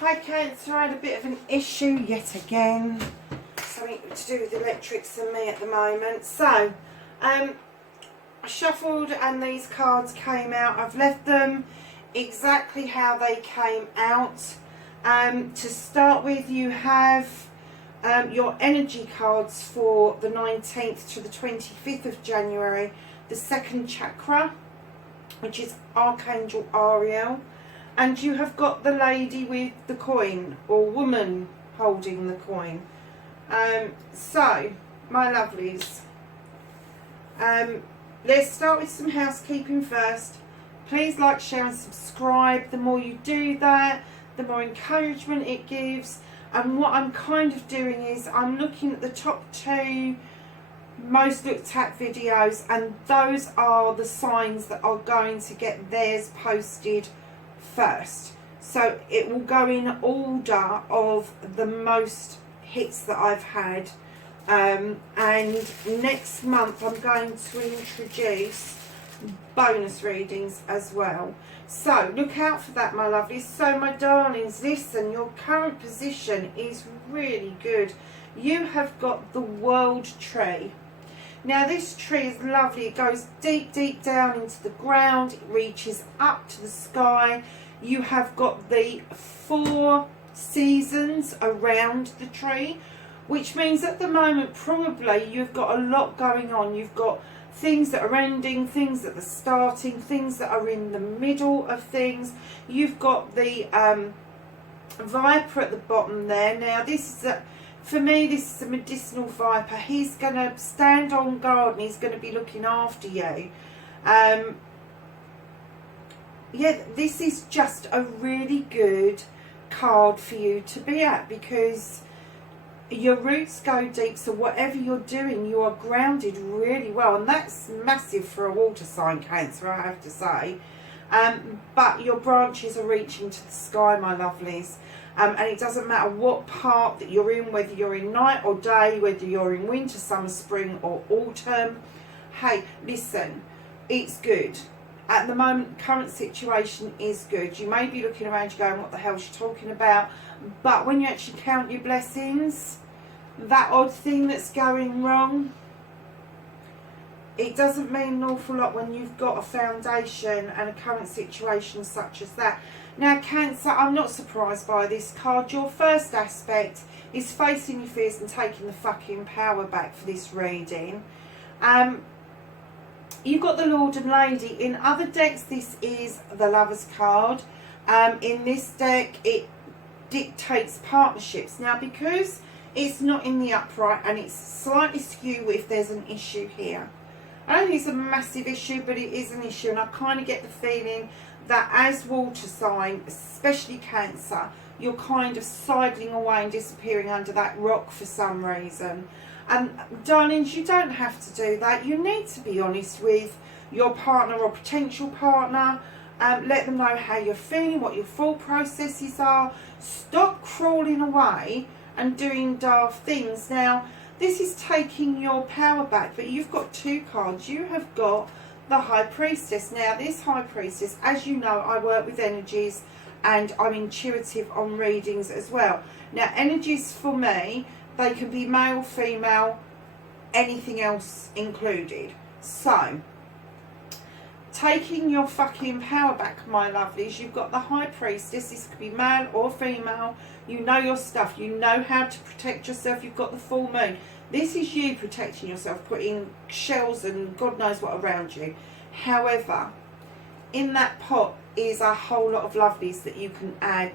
Hi Cancer, I had a bit of an issue yet again. Something to do with the electrics and me at the moment. So, I shuffled and these cards came out. I've left them exactly how they came out. To start with, you have your energy cards for the 19th to the 25th of January. The second chakra, which is Archangel Ariel. And you have got the lady with the coin, or woman holding the coin. So, my lovelies, let's start with some housekeeping first. Please like, share and subscribe. The more you do that, the more encouragement it gives. And what I'm kind of doing is I'm looking at the top 2 most looked at videos, and those are the signs that are going to get theirs posted first. So it will go in order of the most hits that I've had, and next month I'm going to introduce bonus readings as well. So look out for that, my lovelies. So my darlings, listen, your current position is really good. You have got the World Tree. Now this tree is lovely. It goes deep, deep down into the ground. It reaches up to the sky. You have got the 4 seasons around the tree, which means at the moment probably you've got a lot going on. You've got things that are ending, things that are starting, things that are in the middle of things. You've got the Viper at the bottom there. Now this is for me, this is a medicinal Viper. He's going to stand on guard and he's going to be looking after you. Yeah, this is just a really good card for you to be at, because your roots go deep. So whatever you're doing, you are grounded really well. And that's massive for a water sign, Cancer, I have to say. But your branches are reaching to the sky, my lovelies. And it doesn't matter what part that you're in, whether you're in night or day, whether you're in winter, summer, spring or autumn. Hey, listen, it's good. At the moment, current situation is good. You may be looking around you going, what the hell is she talking about? But when you actually count your blessings, that odd thing that's going wrong, it doesn't mean an awful lot when you've got a foundation and a current situation such as that. Now Cancer, I'm not surprised by this card. Your first aspect is facing your fears and taking the fucking power back for this reading. You've got the Lord and Lady. In other decks, this is the Lover's card. In this deck, it dictates partnerships. Now, because it's not in the upright and it's slightly skew if there's an issue here. I don't think it's a massive issue, but it is an issue. And I kind of get the feeling that as water sign, especially Cancer, you're kind of sidling away and disappearing under that rock for some reason. And darlings, you don't have to do that. You need to be honest with your partner or potential partner. Let them know how you're feeling, what your thought processes are. Stop crawling away and doing daft things. Now, this is taking your power back, but you've got 2 cards. You have got the High Priestess. Now, this High Priestess, as you know, I work with energies and I'm intuitive on readings as well. Now, energies for me, they can be male, female, anything else included. So, taking your fucking power back, my lovelies, you've got the High Priestess. This could be male or female. You know your stuff. You know how to protect yourself. You've got the full moon. This is you protecting yourself, putting shells and God knows what around you. However, in that pot is a whole lot of lovelies that you can add.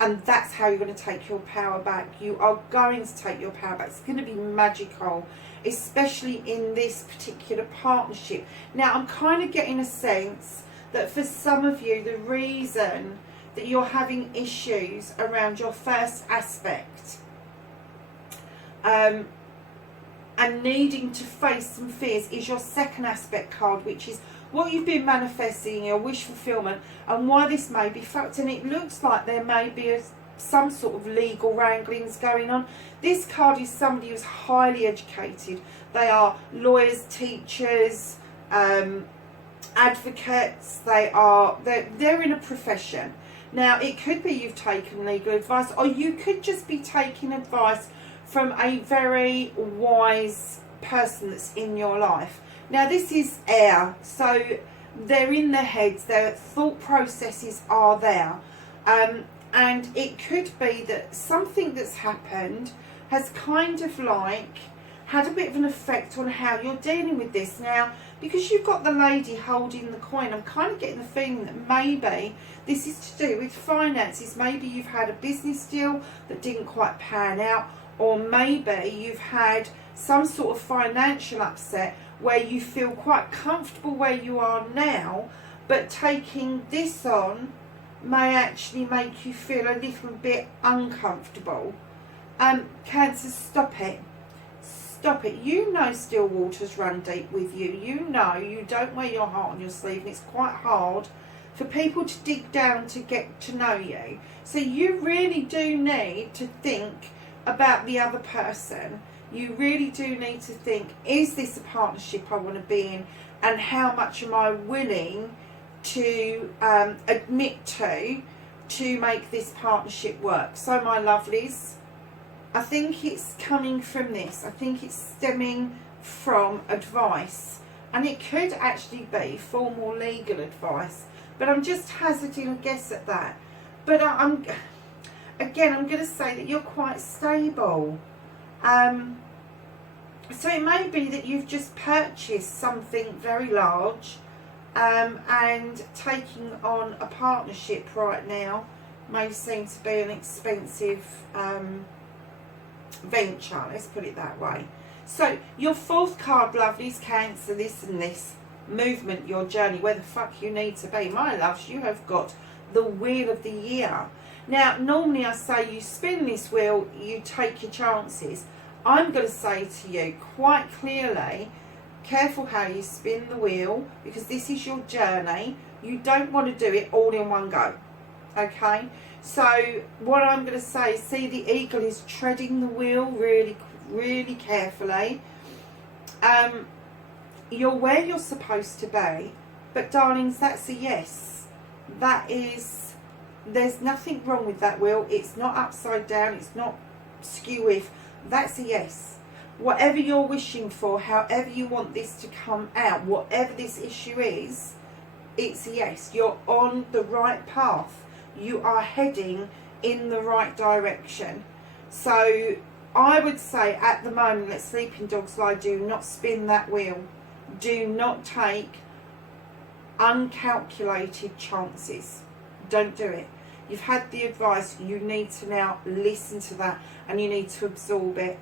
And that's how you're going to take your power back. You are going to take your power back. It's going to be magical, especially in this particular partnership. Now, I'm kind of getting a sense that for some of you, the reason that you're having issues around your first aspect and needing to face some fears is your second aspect card, which is what you've been manifesting, your wish fulfillment, and why this may be fucked. And it looks like there may be some sort of legal wranglings going on. This card is somebody who's highly educated. They are lawyers, teachers, advocates. They're in a profession. Now, it could be you've taken legal advice, or you could just be taking advice from a very wise person that's in your life. Now, this is air, so they're in their heads, their thought processes are there. And it could be that something that's happened has kind of like had a bit of an effect on how you're dealing with this. Now, because you've got the lady holding the coin, I'm kind of getting the feeling that maybe this is to do with finances. Maybe you've had a business deal that didn't quite pan out, or maybe you've had some sort of financial upset where you feel quite comfortable where you are now, but taking this on may actually make you feel a little bit uncomfortable. Cancer, stop it. Stop it. You know still waters run deep with you. You know you don't wear your heart on your sleeve, and it's quite hard for people to dig down to get to know you. So you really do need to think about the other person. You really do need to think, is this a partnership I want to be in, and how much am I willing to admit to make this partnership work? So my lovelies, I think it's coming from this. I think it's stemming from advice, and it could actually be formal legal advice, but I'm just hazarding a guess at that. But I'm going to say that you're quite stable. So it may be that you've just purchased something very large, and taking on a partnership right now may seem to be an expensive venture, let's put it that way. So your fourth card, lovelies, Cancer, this and this, movement, your journey, where the fuck you need to be. My loves, you have got the Wheel of the Year. Now, normally I say you spin this wheel, you take your chances. I'm going to say to you quite clearly, careful how you spin the wheel, because this is your journey. You don't want to do it all in one go. Okay? So what I'm going to say is, see, the eagle is treading the wheel really, really carefully. You're where you're supposed to be, but darlings, that's a yes. That is, there's nothing wrong with that wheel. It's not upside down. It's not skew with. That's a yes. Whatever you're wishing for, however you want this to come out, whatever this issue is, it's a yes. You're on the right path. You are heading in the right direction. So I would say at the moment, let sleeping dogs lie, do not spin that wheel. Do not take uncalculated chances. Don't do it. You've had the advice. You need to now listen to that, and you need to absorb it.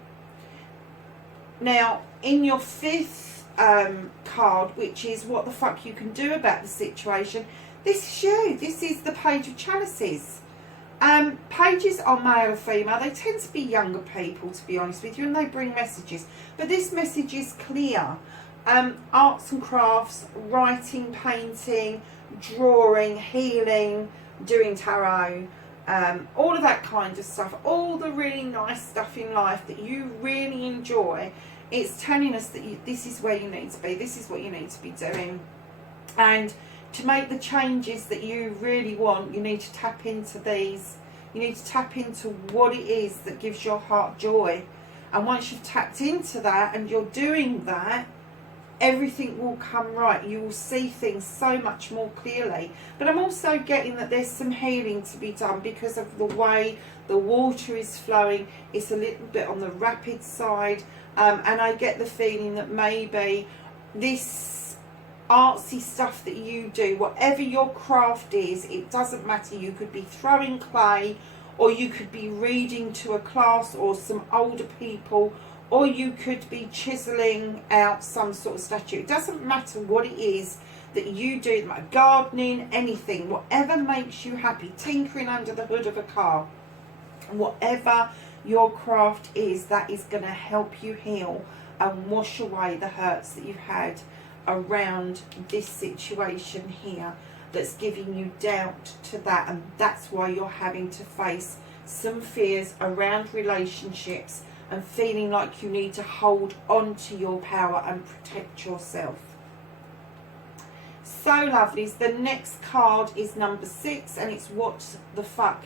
Now, in your fifth card, which is what the fuck you can do about the situation, this is you. This is the Page of Chalices. Pages are male or female. They tend to be younger people, to be honest with you, and they bring messages. But this message is clear. Arts and crafts, writing, painting, drawing, healing, doing tarot, all of that kind of stuff, all the really nice stuff in life that you really enjoy. It's telling us that this is where you need to be, this is what you need to be doing. And to make the changes that you really want, you need to tap into these. You need to tap into what it is that gives your heart joy. And once you've tapped into that and you're doing that, everything will come right. You will see things so much more clearly. But I'm also getting that there's some healing to be done because of the way the water is flowing. It's a little bit on the rapid side, and I get the feeling that maybe this artsy stuff that you do, whatever your craft is, it doesn't matter. You could be throwing clay, or you could be reading to a class or some older people, or you could be chiseling out some sort of statue. It doesn't matter what it is that you do, like gardening, anything, whatever makes you happy, tinkering under the hood of a car, whatever your craft is, that is going to help you heal and wash away the hurts that you've had around this situation here that's giving you doubt to that, and that's why you're having to face some fears around relationships and feeling like you need to hold on to your power and protect yourself. So lovelies, the next card is number 6, and it's what the fuck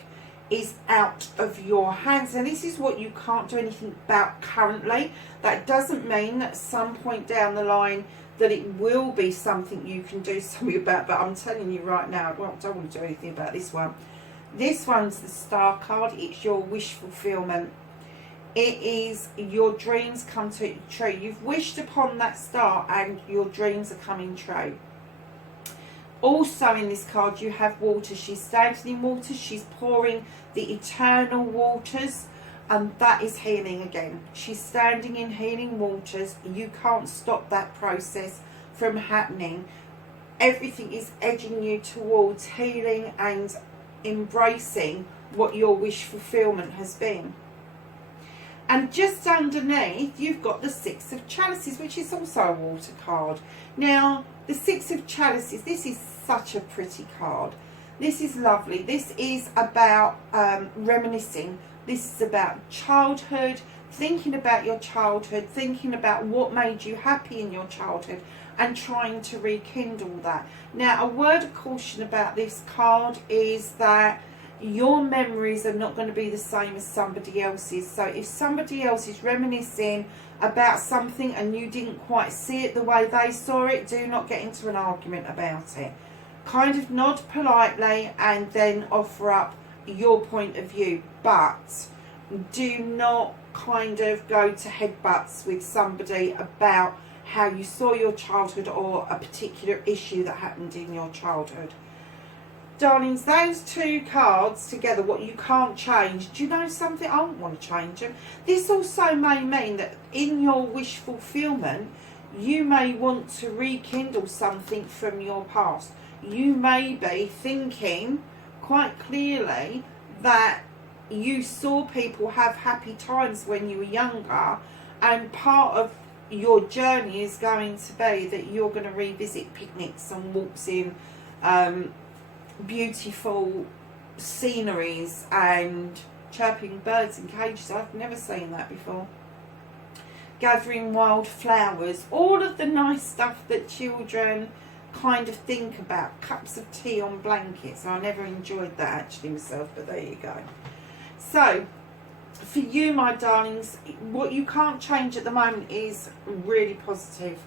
is out of your hands. And this is what you can't do anything about currently. That doesn't mean that at some point down the line that it will be something you can do something about, but I'm telling you right now, I don't want to do anything about this one. This one's the Star card. It's your wish fulfillment. It is your dreams come true. You've wished upon that star and your dreams are coming true. Also in this card you have water. She's standing in water. She's pouring the eternal waters, and that is healing again. She's standing in healing waters. You can't stop that process from happening. Everything is edging you towards healing and embracing what your wish fulfillment has been. And just underneath you've got the 6 of Chalices, which is also a water card. Now the 6 of Chalices, this is such a pretty card. This is lovely. This is about reminiscing. This is about childhood, thinking about your childhood, thinking about what made you happy in your childhood and trying to rekindle that. Now, a word of caution about this card is that your memories are not going to be the same as somebody else's. So if somebody else is reminiscing about something and you didn't quite see it the way they saw it, do not get into an argument about it. Kind of nod politely and then offer up your point of view, but do not kind of go to headbutts with somebody about how you saw your childhood or a particular issue that happened in your childhood. Darlings, those 2 cards together, what you can't change. Do you know something? I don't want to change them. This also may mean that in your wish fulfillment, you may want to rekindle something from your past. You may be thinking quite clearly that you saw people have happy times when you were younger, and part of your journey is going to be that you're going to revisit picnics and walks in beautiful sceneries and chirping birds in cages. I've never seen that before. Gathering wild flowers, all of the nice stuff that children kind of think about. Cups of tea on blankets. I never enjoyed that actually myself, but there you go. So for you, my darlings, what you can't change at the moment is really positive.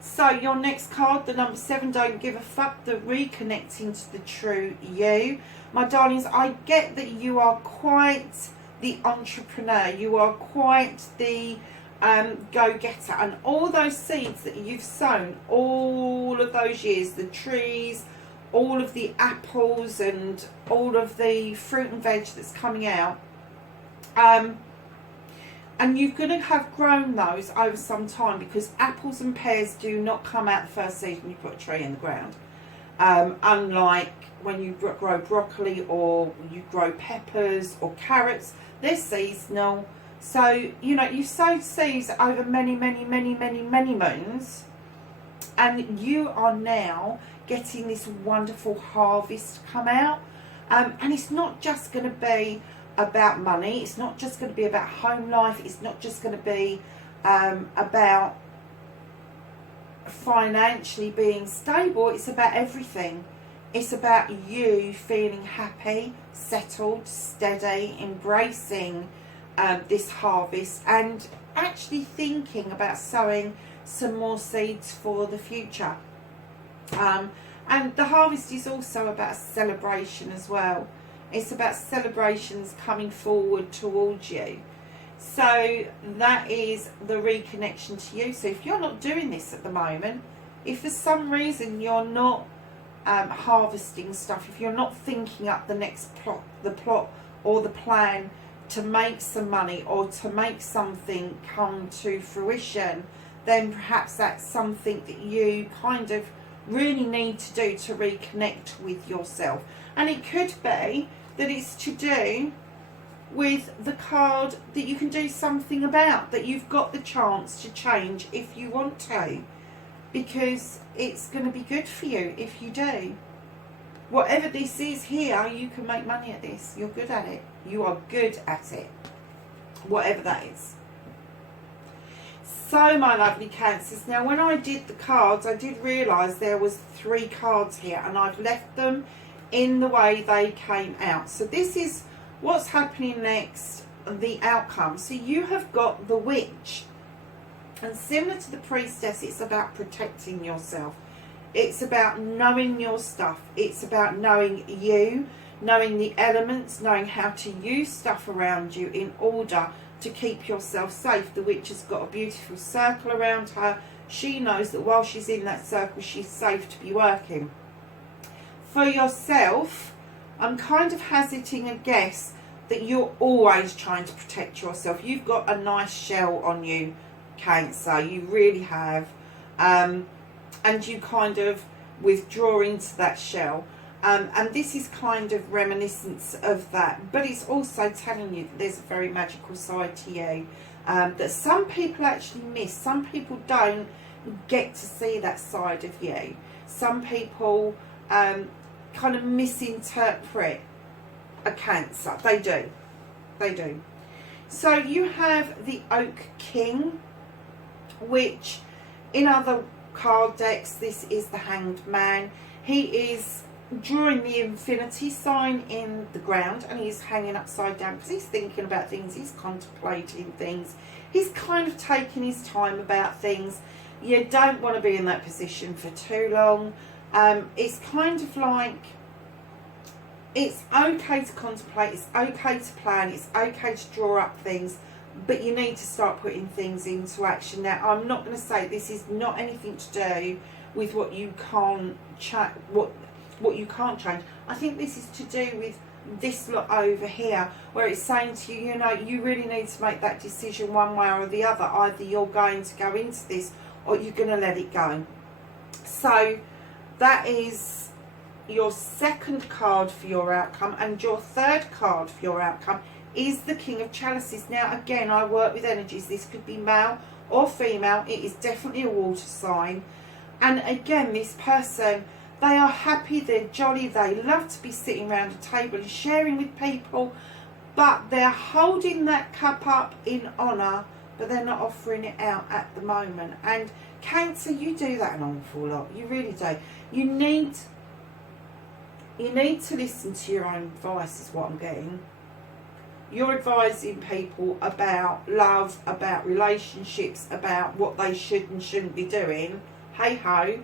So your next card, the number 7, don't give a fuck, the reconnecting to the true you. My darlings, I get that you are quite the entrepreneur. You are quite the go-getter, and all those seeds that you've sown all of those years, the trees, all of the apples and all of the fruit and veg that's coming out, and you're going to have grown those over some time, because apples and pears do not come out the first season you put a tree in the ground. Unlike when you grow broccoli or you grow peppers or carrots, they're seasonal. So, you know, you've sowed seeds over many moons, and you are now getting this wonderful harvest come out. And it's not just going to be about money. It's not just going to be about home life. It's not just going to be about financially being stable. It's about everything. It's about you feeling happy, settled, steady, embracing this harvest, and actually thinking about sowing some more seeds for the future. And the harvest is also about celebration as well. It's about celebrations coming forward towards you. So that is the reconnection to you. So if you're not doing this at the moment, if for some reason you're not harvesting stuff, if you're not thinking up the next plot or the plan to make some money or to make something come to fruition, then perhaps that's something that you kind of really need to do to reconnect with yourself. And it could be that it's to do with the card that you can do something about, that you've got the chance to change if you want to. because it's going to be good for you if you do. Whatever this is here, you can make money at this. You're good at it. You are good at it. Whatever that is. So, my lovely Cancers, now when I did the cards, I did realise there was 3 cards here, and I've left them in the way they came out. So this is what's happening next, the outcome. So you have got the Witch. And similar to the Priestess, it's about protecting yourself. It's about knowing your stuff. It's about knowing you, knowing the elements, knowing how to use stuff around you in order to keep yourself safe. The Witch has got a beautiful circle around her. She knows that while she's in that circle, she's safe to be working. For yourself, I'm kind of hazarding a guess that you're always trying to protect yourself. You've got a nice shell on you, Cancer. You really have. And you kind of withdraw into that shell. And this is kind of reminiscence of that. But it's also telling you that there's a very magical side to you that some people actually miss. Some people don't get to see that side of you. Some people kind of misinterpret a Cancer. They do. They do. So you have the Oak King, which in other card decks, this is the Hanged Man. He is drawing the infinity sign in the ground, and he's hanging upside down because he's thinking about things, he's contemplating things, he's kind of taking his time about things. You don't want to be in that position for too long. It's kind of like, it's okay to contemplate, it's okay to plan, it's okay to draw up things, but you need to start putting things into action. Now, I'm not going to say this is not anything to do with what you can't what you can't change. I think this is to do with this lot over here, where it's saying to you, you know, you really need to make that decision one way or the other. Either you're going to go into this or you're going to let it go. So that is your second card for your outcome, and your third card for your outcome is the King of Chalices. Now, again, I work with energies. This could be male or female. It is definitely a water sign. And again, this person, they are happy, they're jolly, they love to be sitting around a table and sharing with people, but they're holding that cup up in honour, but they're not offering it out at the moment. And Cancer, you do that an awful lot. You really do. You need to listen to your own advice, is what I'm getting. You're advising people about love, about relationships, about what they should and shouldn't be doing. Hey ho,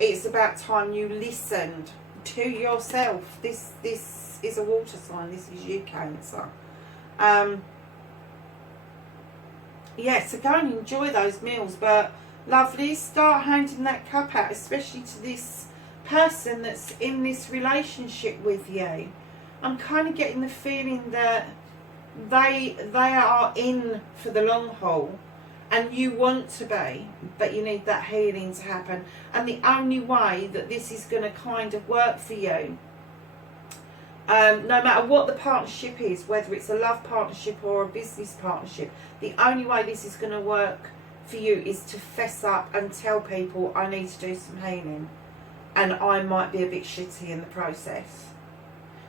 it's about time you listened to yourself. This is a water sign. This is you, Cancer. Yeah, so go and enjoy those meals. But lovely, start handing that cup out, especially to this person that's in this relationship with you. I'm kind of getting the feeling that they are in for the long haul, and you want to be, but you need that healing to happen. And the only way that this is going to kind of work for you, no matter what the partnership is, whether it's a love partnership or a business partnership, the only way this is going to work for you is to fess up and tell people, I need to do some healing, and I might be a bit shitty in the process.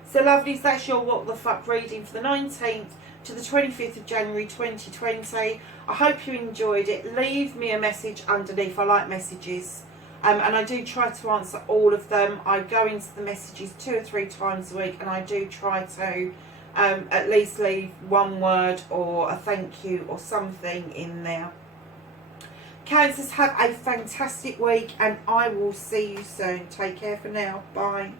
So lovelies, that's your What the Fuck reading for the 19th to the 25th of January 2020. I hope you enjoyed it. Leave me a message underneath. I like messages. And I do try to answer all of them. I go into the messages 2 or 3 times a week, and I do try to at least leave one word or a thank you or something in there. Cancers, have a fantastic week, and I will see you soon. Take care for now. Bye.